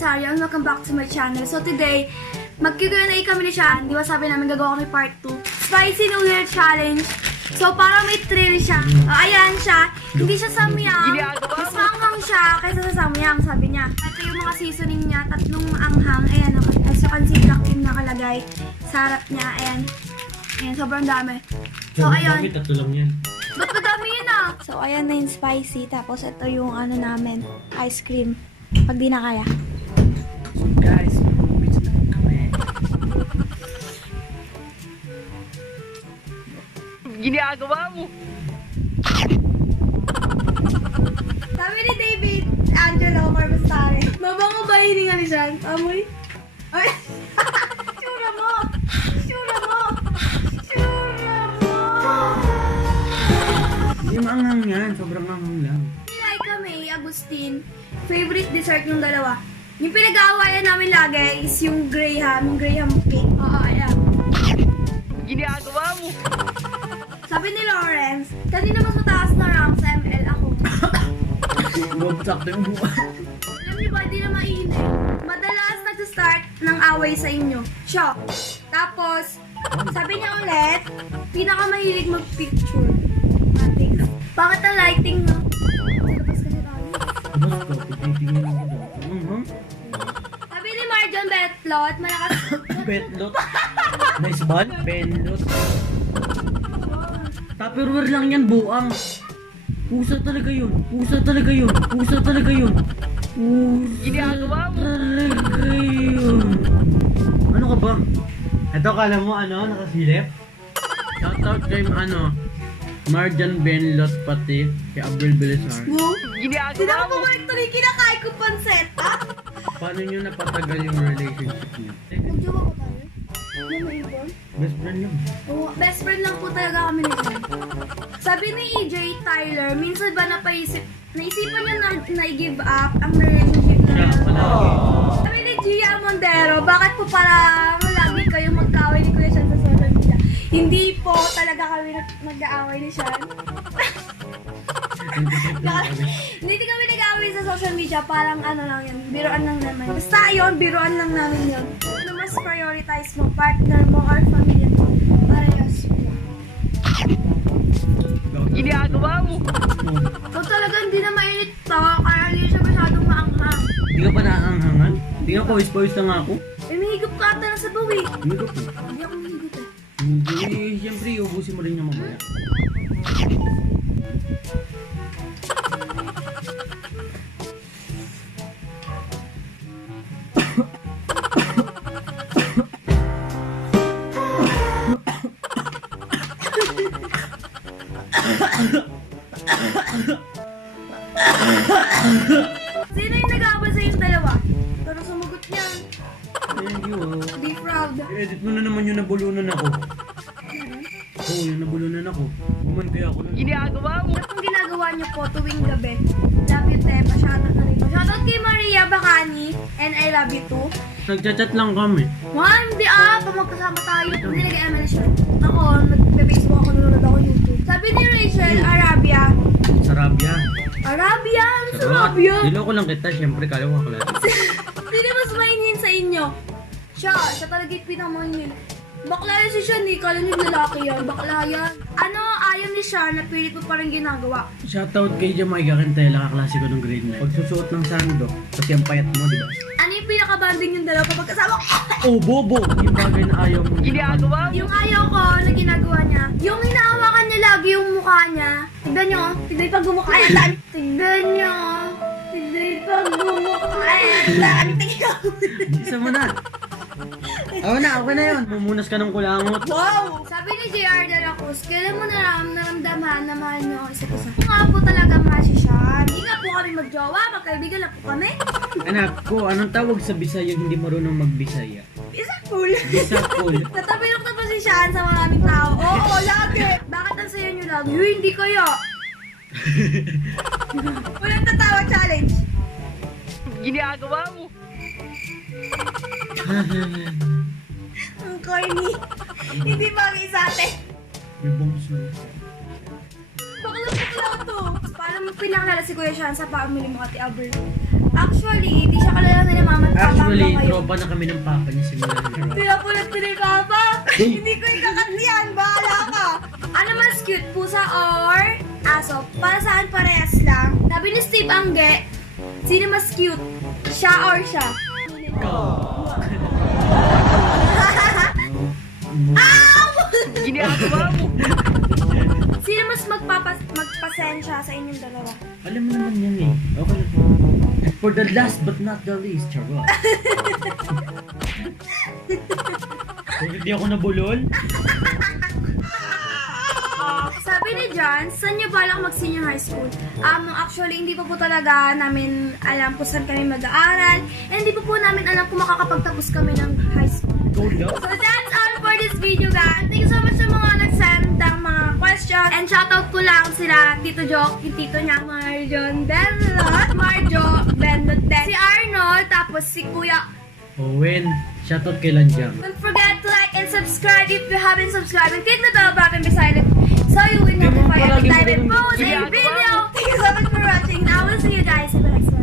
Sari and welcome back to my channel. So today, mag-Q&A kami ni Sean. Di ba sabi namin gagawa kami part 2. Spicy Noodle Challenge. So parang may thrill siya. Ayan siya. Hindi siya samyang. Mas maanghang siya kaysa sa samyang, sabi niya. Ito yung mga seasoning niya. 3 anghang. Ayan, as you can see, black yung nakalagay sa harap niya. Ayan. Ayan, sobrang dami. So ayun. Tatlo lang yan. Ba't madami yun ah? So, ayan na yung spicy. Tapos, ito yung ano namin, ice cream. Pag di na kaya. So guys, mag-beach na kami. Ginagawa mo? Sabi ni David Angelo Barbastare. Mabango ba hininga ni Sean? Amoy? Ay! Sura mo! Sura mo! Sura mo! Hindi maanghang yan, sobrang anghang lang. Like kami, Agustin, favorite dessert yung dalawa. Yung pinag-aawayan namin lagi is yung Graham cake. Oo, ayan. Ginagawa mo? Sabi ni Lawrence, kanina mas mataas na rank sa ML ako. Sakto yung buwan. Alam niyo ba, di na mainit. Madalas nag-start ng away sa inyo. Siya. Tapos, sabi niya ulit, pinakamahilig mag-picture. Bakit ang lighting, no? Labas kasi tayo. Basta, titignan mo ito. Sabi ni Marjon Betlot, malakas... Betlot. Nice ball? Benlot. Tupperware lang yan, buang. Pusa talaga yun. Pusa talaga yun. Pusa talaga yun. Ginagawa mo? Talaga yun. Ano ka ba? Ito, kala mo nakasilip? Shoutout kay Marjan Benlot pati kay Abril Belisar. Wow! Sinabi mo ba ito rin kinakain ko panset, ha? Paano nyo napatagal yung relationship niyo? Magjowa ko tayo? Ano may ibon? Best friend yun. Oo, best friend lang po talaga kami ni Sean. Sabi ni EJ Tyler, minsan ba naisipan niya na i-give up ang relationship Siya, na palagi. Sabi ni Gia Mondero, bakit po parang lagi kayong magkaaway ni Kuya Sean sa social media? Hindi po talaga kami nag-aaway ni Sean. Hindi kami nag-aaway sa social media, parang ano lang yun, biruan lang naman. Basta yun, biruan lang namin yun. Ano mas prioritize mo, partner mo or family mo? Parehas mo. Ginagawa mo? So talaga hindi na mainit to, kaya hindi siya masyadong maanghang. Hindi ka pa naaanghangan? Hindi ka pawis-pawis na nga ako? Eh, mahigop ka ata na sa bawi. Hindi ka po. Hindi ako mahigop eh. Hindi, siyempre, ubusin mo rin niya mamaya. Sino yung nag-aabal sa yung dalawa? Pero sumagot niyan. Thank you. Be proud. Edit mo na naman yung nabulunan ako. Oo, yung nabulunan ako. Bumantay ako nun. Ginagawa mo? At kung ginagawa niyo po tuwing gabi, love you, Tepa. Shoutout na rin. Shoutout kay Maria Bacani, and I love you too. Nagchat-chat lang kami. Hindi pa magkasama tayo. Hindi nag-ML siya. Ako, nag-Facebook ako, nanonood ako YouTube. Sabi ni Rachel Arabia, Sarabia. Arabia? Ano sa Arabia? Niloko lang kita, siyempre, kala ko kalat. Sino mas mainin sa inyo? Siya talaga yung pinamainin. Bakla yan si Sean, kala niyo lalaki yan, bakla yan. Ano, ayaw ni Sean na pilit mo pa rin ginagawa. Shoutout kay Jamaica Quintela, kaklase ko ng grade 9. Pagsusuot ng sando, kasi ang payat mo, di ba? Ano yung pinaka-banding yung dalawa kapag kasama ko? Oh, bobo! Yung bagay na ayaw mo. Ginagawa mo? Yung ayaw ko na ginagawa niya, yung hinahawakan niya lagi yung mukha niya. Tignan niyo, tignan yung pag-gumukha niya, tan. Tignan niyo, tignan yung pag-gumukha niya, tan. Bisa mo na. Okay na yun. Mumunas ka ng kulangot. Wow! Sabi ni JR De La Cruz, kailan mo naramdaman na mahal niyo ang isa't isa? Kung nga po talaga mahal si Sean, hindi nga po kami magjowa, magkaibigan lang po kami. Anak ko, anong tawag sa Bisaya hindi marunong magbisaya? Isa cool. Bisakol. Natabilok na po si Sean sa maraming tao. Oo, lagi. Bakit ang sayo niyo lagi? Uy, hindi kaya. Walang tatawa challenge. Ginagawa mo. Ang corny. Hindi bagay sa atin. May bongso. Bakla to. Paano mo pinakilala si Kuya Sean sa family mo, Ate Albert? Actually, hindi siya kalala nila mama at papa Actually, hanggang ngayon. tropa na kami ng papa niya simula ng Kaya po nagtuloy papa. Hindi ko ikakat yan. Bahala ka. Ano mas cute? Pusa or aso? Para saan parehas lang? Sabi ni Steve Angge, sino mas cute? Siya or siya? Ginagawa mo! Sino mas magpasensya sa inyong dalawa? Alam mo naman yan eh. Okay lang. And for the last but not the least, charot. Kung hindi ako nabulol, Sabi ni John, saan niyo balak mag-senior high school? Actually, hindi pa po talaga namin alam kung saan kami mag-aaral. And hindi pa po namin alam kung makakapagtapos kami ng high school. go lang. So that's all for this video, guys. Thank you so much sa mga nag-send ng mga questions. And shoutout ko lang sila, Tito Joke, yung tito niya, Marjon Benlot, Marjo Benlot din. Si Arnold, tapos si Kuya. Owen, shoutout kay Lanjang. Don't forget to like and subscribe if you haven't subscribed. And click the bell button beside it so you will notify every time I post a video. Thank you so much for watching. I will see you guys in the next one.